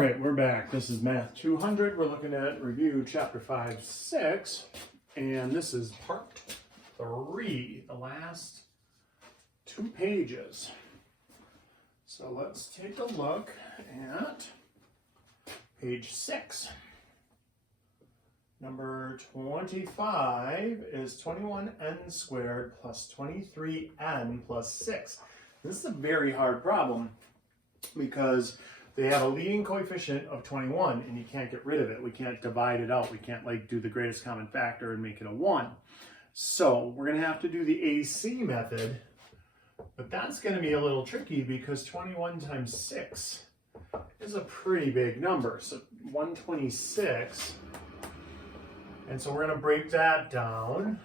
right, we're back. This is Math 200. We're looking at review chapter 5, 6, and this is part 3, the last 2 pages. So let's take a look at page 6. Number 25 is 21n squared plus 23n plus 6. This is a very hard problem because they have a leading coefficient of 21 and you can't get rid of it. We can't divide it out. We can't like do the greatest common factor and make it a 1. So we're going to have to do the AC method, but that's going to be a little tricky because 21 times 6 is a pretty big number. So 126, and so we're going to break that down.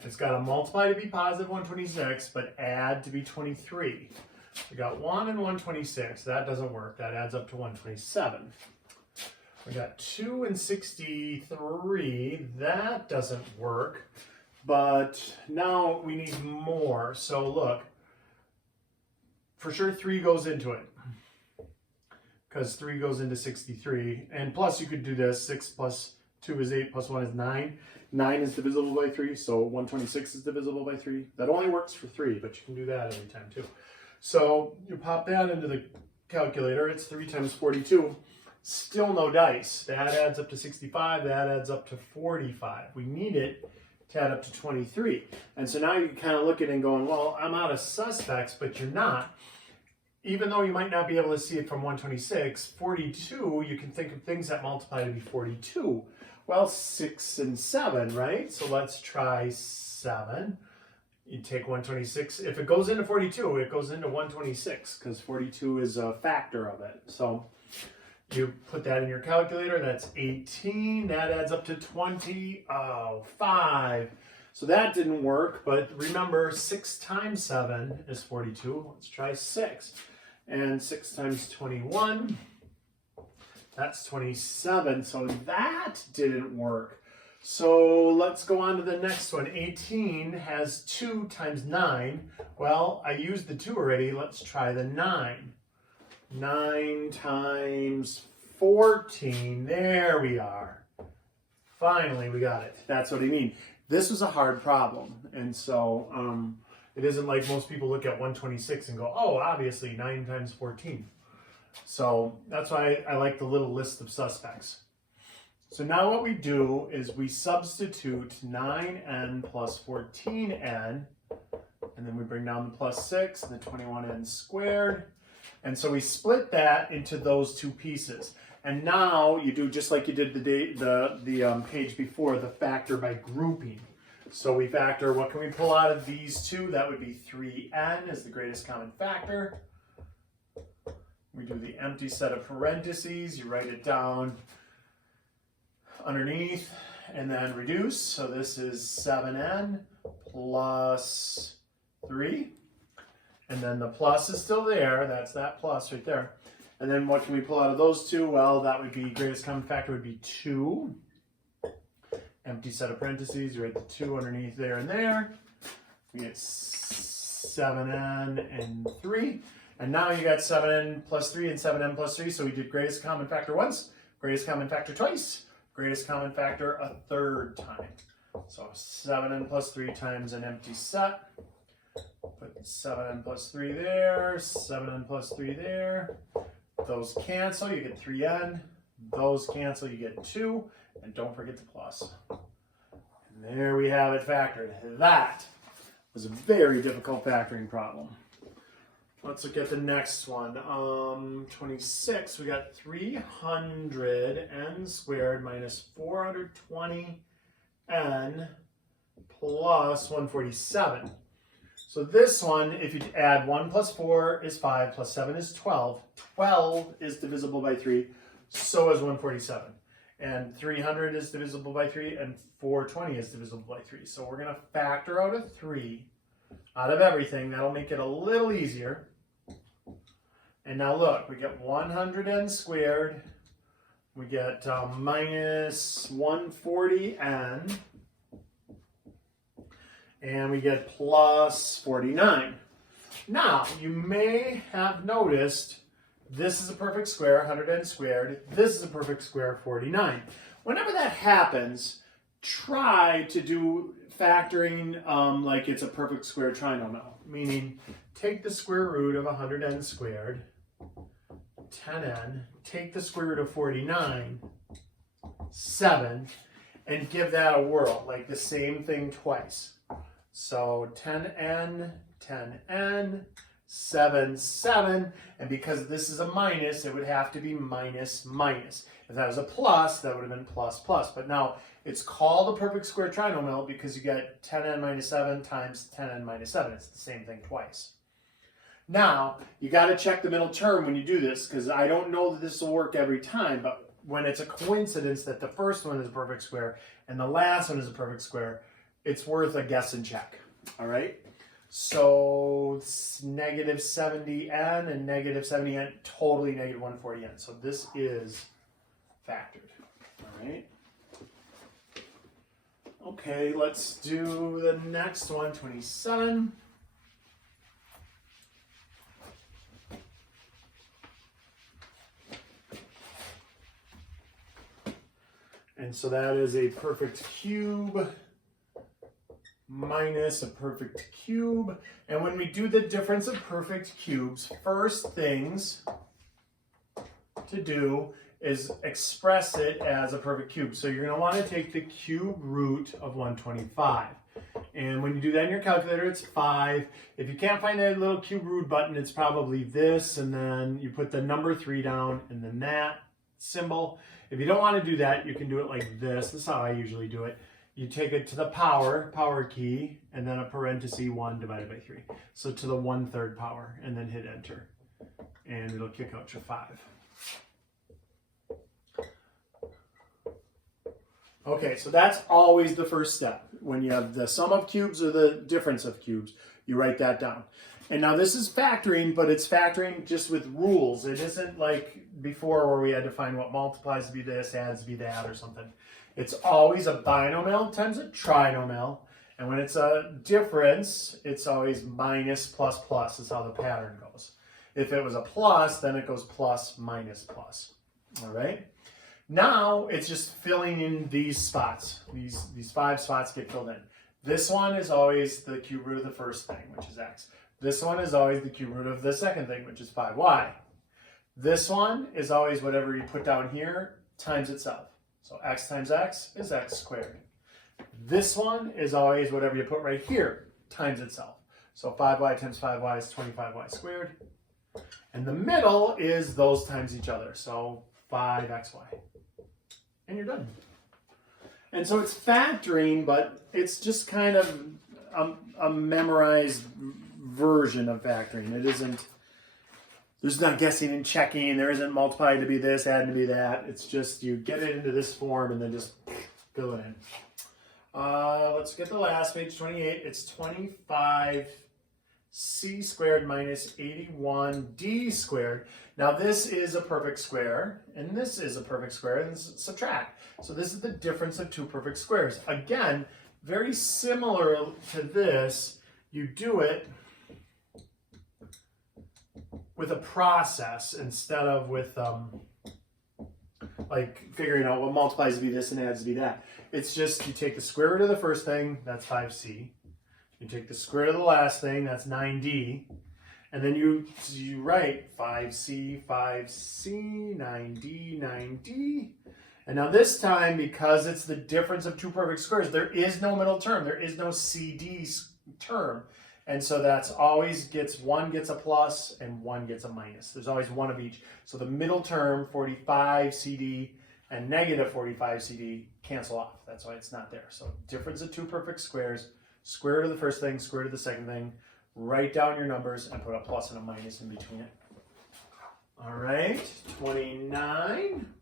It's got to multiply to be positive 126, but add to be 23. We got 1 and 126. That doesn't work. That adds up to 127. We got 2 and 63. That doesn't work. But now we need more. So look, for sure 3 goes into it, because 3 goes into 63. And plus you could do this. 6 plus 2 is 8 plus 1 is 9. 9 is divisible by 3, so 126 is divisible by 3. That only works for 3, but you can do that every time too. So you pop that into the calculator. It's 3 times 42. Still no dice. That adds up to 65. That adds up to 45. We need it to add up to 23. And so now you can kind of look at it and going, well, I'm out of suspects, but you're not. Even though you might not be able to see it from 126, 42, you can think of things that multiply to be 42. Well, 6 and 7, right? So let's try 7. You take 126. If it goes into 42, it goes into 126 because 42 is a factor of it. So you put that in your calculator. That's 18. That adds up to 20. Oh, 5. So that didn't work. But remember, 6 times 7 is 42. Let's try 6. And 6 times 21, that's 27. So that didn't work. So let's go on to the next one. 18 has 2 times 9. Well, I used the 2 already. Let's try the 9. 9 times 14. There we are. Finally, we got it. That's what I mean. This was a hard problem. And so it isn't like most people look at 126 and go, oh, obviously 9 times 14. So that's why I like the little list of suspects. So now what we do is we substitute 9n plus 14n, and then we bring down the plus 6 and the 21n squared. And so we split that into those 2 pieces. And now you do just like you did the page before, the factor by grouping. So we factor, what can we pull out of these 2? That would be 3n is the greatest common factor. We do the empty set of parentheses. You write it down underneath and then reduce. So this is 7n plus 3. And then the plus is still there. That's that plus right there. And then what can we pull out of those 2? Well, that would be greatest common factor would be 2. Empty set of parentheses. You write the 2 underneath there and there. We get 7n and 3. And now you got 7n plus 3 and 7n plus 3. So we did greatest common factor once, greatest common factor twice, greatest common factor a 3rd time. So 7n plus 3 times an empty set. Put 7n plus 3 there, 7n plus 3 there. Those cancel, you get 3n. Those cancel, you get 2. And don't forget the plus. And there we have it factored. That was a very difficult factoring problem. Let's look at the next one. 26, we got 300n squared minus 420n plus 147. So this one, if you add 1 plus 4 is 5, plus 7 is 12. 12 is divisible by 3, so is 147. And 300 is divisible by 3, and 420 is divisible by 3. So we're going to factor out a 3 out of everything. That'll make it a little easier. And now look, we get 100n squared. We get minus 140n. And we get plus 49. Now, you may have noticed This is a perfect square, 100n squared. This is a perfect square, 49. Whenever that happens, try to do factoring like it's a perfect square trinomial, meaning take the square root of 100n squared, 10n, take the square root of 49, 7, and give that a whirl, like the same thing twice. So 10n, 10n, 7, 7, and because this is a minus, it would have to be minus, minus. If that was a plus, that would have been plus, plus. But now, it's called a perfect square trinomial because you get 10n minus 7 times 10n minus 7. It's the same thing twice. Now, you got to check the middle term when you do this, because I don't know that this will work every time, but when it's a coincidence that the first one is a perfect square and the last one is a perfect square, it's worth a guess and check. All right? So it's negative 70n and negative 70n, totally negative 140n. So this is factored. All right? Okay, let's do the next one, 27. And so that is a perfect cube minus a perfect cube. And when we do the difference of perfect cubes, first things to do is express it as a perfect cube. So you're going to want to take the cube root of 125. And when you do that in your calculator, it's 5. If you can't find that little cube root button, it's probably this, and then you put the number 3 down, and then that symbol. If you don't want to do that, you can do it like this. This is how I usually do it. You take it to the power key, and then a parenthesis 1 divided by 3. So to the 1/3 power, and then hit enter. And it'll kick out your 5. Okay, so that's always the first step. When you have the sum of cubes or the difference of cubes, you write that down. And now this is factoring, but it's factoring just with rules. It isn't like before where we had to find what multiplies to be this, adds to be that, or something. It's always a binomial times a trinomial. And when it's a difference, it's always minus plus plus is how the pattern goes. If it was a plus, then it goes plus minus plus. All right? Now it's just filling in these spots. These 5 spots get filled in. This one is always the cube root of the first thing, which is x. This one is always the cube root of the second thing, which is 5y. This one is always whatever you put down here times itself. So x times x is x squared. This one is always whatever you put right here times itself. So 5y times 5y is 25y squared. And the middle is those times each other. So 5xy. And you're done. And so it's factoring, but it's just kind of a memorized version of factoring. It isn't, there's not guessing and checking. There isn't multiplying to be this, adding to be that. It's just you get it into this form and then just fill it in. Let's get the last page, 28. It's 25c squared minus 81d squared. Now this is a perfect square, and this is a perfect square, and subtract. So this is the difference of 2 perfect squares. Again, very similar to this, you do it with a process instead of with like figuring out what multiplies to be this and adds to be that. It's just you take the square root of the first thing, that's 5c. You take the square root of the last thing, that's 9d. And then you write 5c, 5c, 9d, 9d. And now this time, because it's the difference of 2 perfect squares, there is no middle term. There is no cd term. And so that's always one gets a plus and one gets a minus. There's always one of each. So the middle term, 45 CD and negative 45 CD, cancel off. That's why it's not there. So difference of 2 perfect squares, square root of the first thing, square root of the second thing. Write down your numbers and put a plus and a minus in between it. All right, 29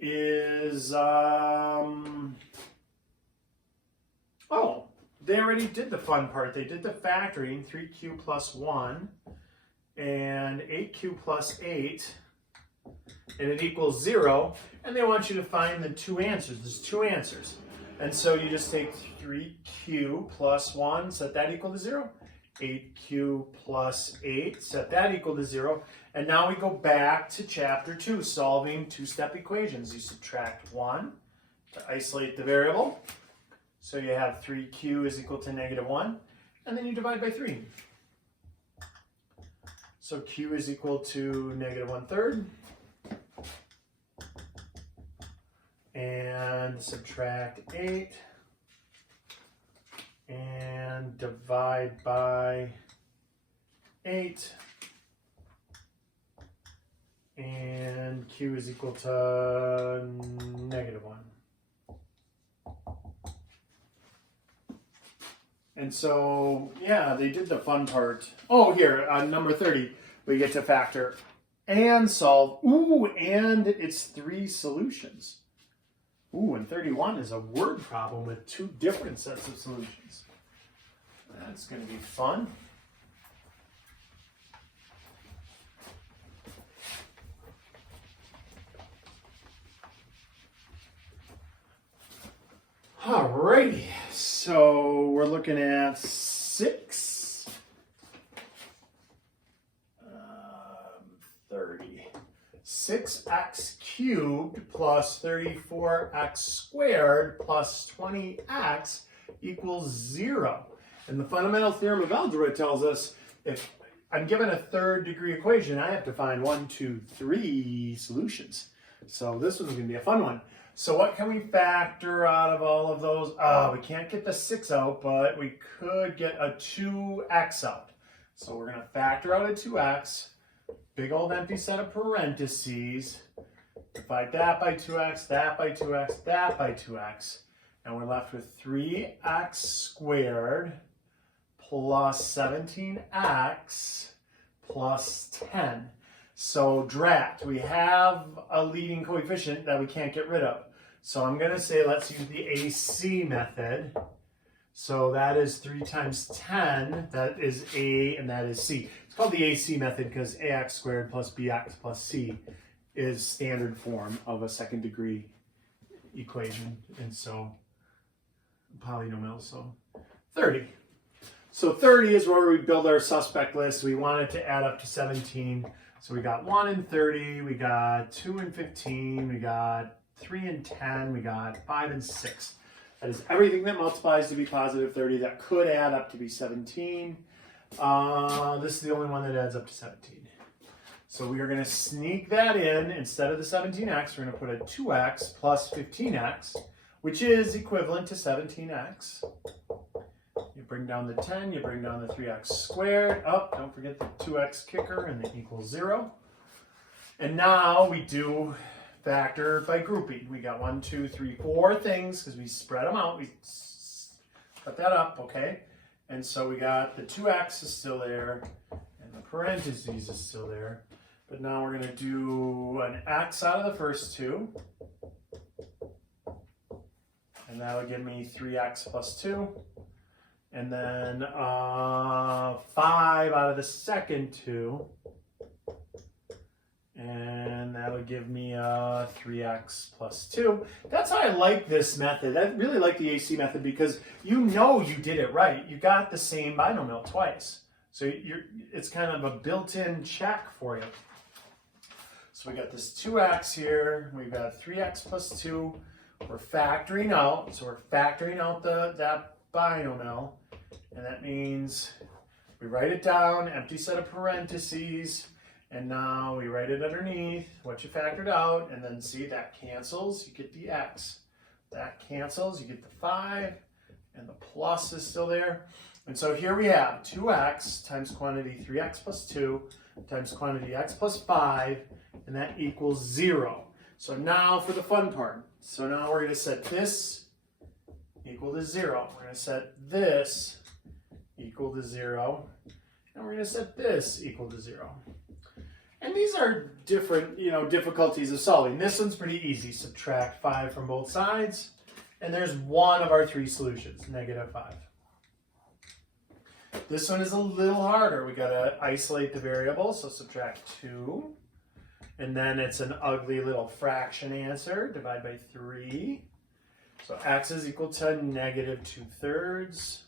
is, they already did the fun part. They did the factoring, 3q plus 1 and 8q plus 8, and it equals 0. And they want you to find the 2 answers. There's 2 answers. And so you just take 3q plus 1, set that equal to 0. 8q plus 8, set that equal to 0. And now we go back to chapter 2, solving two-step equations. You subtract 1 to isolate the variable. So you have 3q is equal to -1, and then you divide by 3. So q is equal to -1/3. And subtract 8. And divide by 8. And q is equal to -1. And so, yeah, they did the fun part. Oh, here, on number 30, we get to factor and solve. Ooh, and it's 3 solutions. Ooh, and 31 is a word problem with 2 different sets of solutions. That's going to be fun. Alrighty, so we're looking at 30. 6x cubed plus 34x squared plus 20x equals 0. And the fundamental theorem of algebra tells us if I'm given a third-degree equation, I have to find 1, 2, 3 solutions. So this one's going to be a fun one. So what can we factor out of all of those? We can't get the 6 out, but we could get a 2x out. So we're going to factor out a 2x, big old empty set of parentheses, divide that by 2x, that by 2x, that by 2x, and we're left with 3x squared plus 17x plus 10. So drat, we have a leading coefficient that we can't get rid of. So I'm going to say let's use the AC method. So that is 3 times 10, that is A and that is C. It's called the AC method because AX squared plus BX plus C is standard form of a second degree equation. And so polynomial, so 30. So 30 is where we build our suspect list. We want it to add up to 17. So we got 1 and 30, we got 2 and 15, we got 3 and 10, we got 5 and 6. That is everything that multiplies to be positive 30 that could add up to be 17. This is the only one that adds up to 17. So we are going to sneak that in. Instead of the 17x, we're going to put a 2x plus 15x, which is equivalent to 17x. You bring down the 10, you bring down the 3x squared. Oh, don't forget the 2x kicker, and it equals 0. And now we do factor by grouping. We got 1, 2, 3, 4 things because we spread them out. We cut that up, okay? And so we got the 2x is still there, and the parentheses is still there. But now we're going to do an x out of the first 2. And that'll give me 3x plus 2. And then 5 out of the second 2. And that'll give me 3x plus 2. That's how I like this method. I really like the AC method because you know you did it right. You got the same binomial twice. So it's kind of a built-in check for you. So we got this 2x here. We've got 3x plus 2. We're factoring out. So we're factoring out that binomial. And that means we write it down, empty set of parentheses. And now we write it underneath what you factored out, and then see that cancels, you get the x. That cancels, you get the 5, and the plus is still there. And so here we have 2x times quantity 3x plus 2 times quantity x plus 5, and that equals 0. So now for the fun part. So now we're going to set this equal to 0. We're going to set this equal to 0, and we're going to set this equal to 0. And these are different, difficulties of solving. This one's pretty easy. Subtract 5 from both sides. And there's one of our 3 solutions, -5. This one is a little harder. We got to isolate the variable, so subtract 2. And then it's an ugly little fraction answer. Divide by 3. So x is equal to -2/3.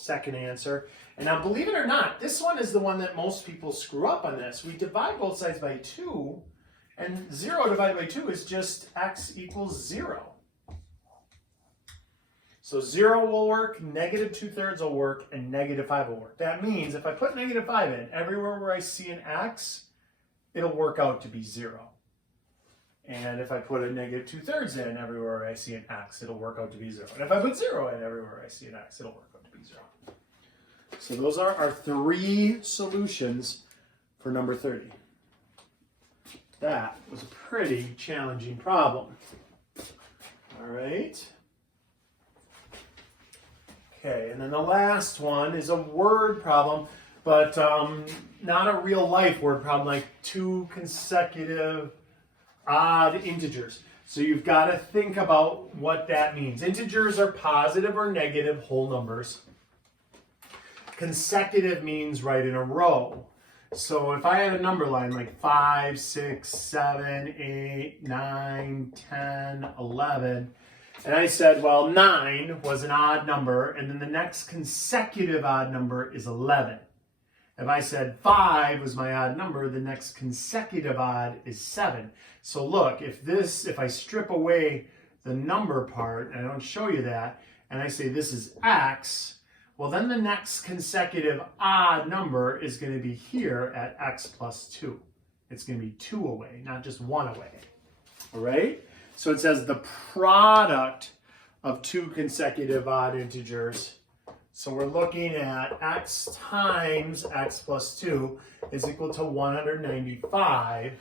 second answer. And now, believe it or not, this one is the one that most people screw up on this. We divide both sides by 2, and 0 divided by 2 is just x equals 0. So 0 will work, negative 2/3 will work, and negative 5 will work. That means if I put negative 5 in, everywhere where I see an x, it'll work out to be 0. And if I put a negative 2/3 in everywhere I see an x, it'll work out to be 0. And if I put 0 in everywhere I see an x, it'll work out to be 0. So those are our 3 solutions for number 30. That was a pretty challenging problem. All right. Okay, and then the last one is a word problem, but not a real life word problem, like 2 consecutive odd integers. So you've got to think about what that means. Integers are positive or negative whole numbers. Consecutive means right in a row. So if I had a number line like 5, 6, 7, 8, 9, 10, 11, and I said, well, 9 was an odd number, and then the next consecutive odd number is 11. If I said 5 was my odd number, the next consecutive odd is 7. So look, if I strip away the number part, and I don't show you that, and I say this is x, well, then the next consecutive odd number is going to be here at x plus 2. It's going to be 2 away, not just 1 away. All right? So it says the product of 2 consecutive odd integers. So we're looking at x times x plus 2 is equal to 195.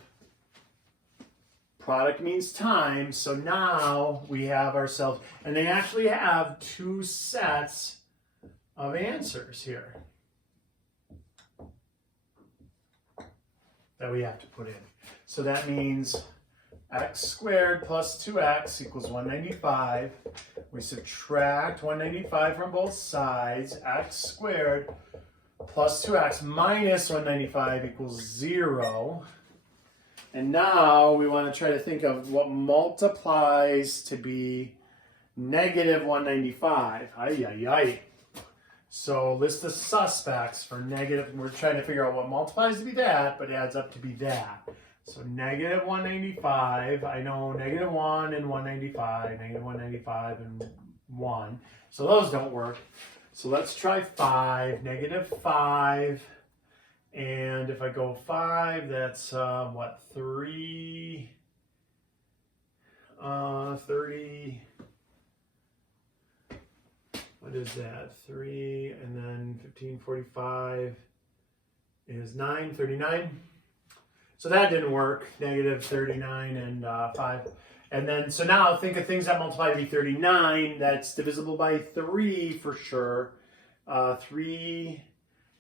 Product means time, so now we have ourselves, and they actually have 2 sets of answers here that we have to put in. So that means x squared plus 2x equals 195. We subtract 195 from both sides. X squared plus 2x minus 195 equals 0. And now we want to try to think of what multiplies to be negative 195. Ay, ay, ay. So list the suspects for negative. We're trying to figure out what multiplies to be that, but adds up to be that. So negative 195, I know negative 1 and 195, negative 195 and 1. So those don't work. So let's try 5, negative 5. And if I go 5, that's what, 3, 30, what is that? 3, and then 15, 45 is 9, 39. So that didn't work, negative 39 and 5. And then, so now think of things that multiply to be 39. That's divisible by 3 for sure. 3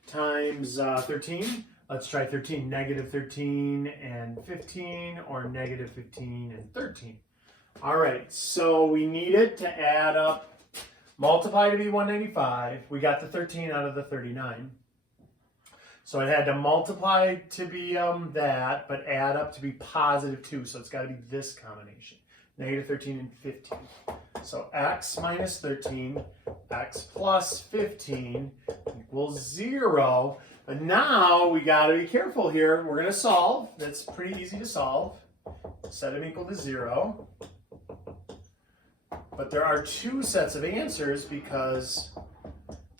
times 13. Let's try 13. Negative 13 and 15, or negative 15 and 13. All right, so we needed to add up, multiply to be 195. We got the 13 out of the 39. So it had to multiply to be that, but add up to be positive 2. So it's got to be this combination, negative 13 and 15. So x minus 13, x plus 15 equals 0. But now we got to be careful here. We're going to solve. That's pretty easy to solve. Set them equal to 0. But there are 2 sets of answers because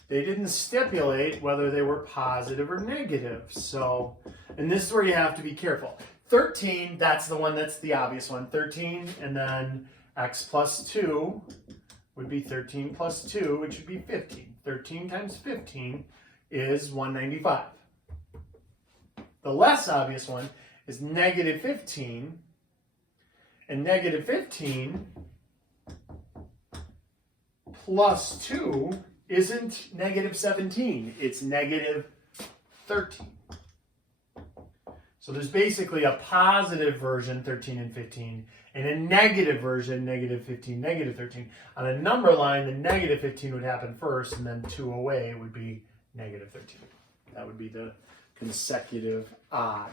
they didn't stipulate whether they were positive or negative. So, and this is where you have to be careful. 13, that's the one that's the obvious one. 13, and then x plus 2 would be 13 plus 2, which would be 15. 13 times 15 is 195. The less obvious one is negative 15, and negative 15 plus 2 isn't negative 17, it's negative 13. So there's basically a positive version, 13 and 15, and a negative version, negative 15, negative 13. On a number line, the negative 15 would happen first, and then 2 away would be negative 13. That would be the consecutive odd.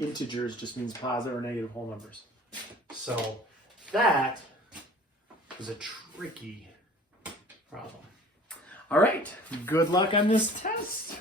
Integers just means positive or negative whole numbers. So that was a tricky problem. All right, good luck on this test.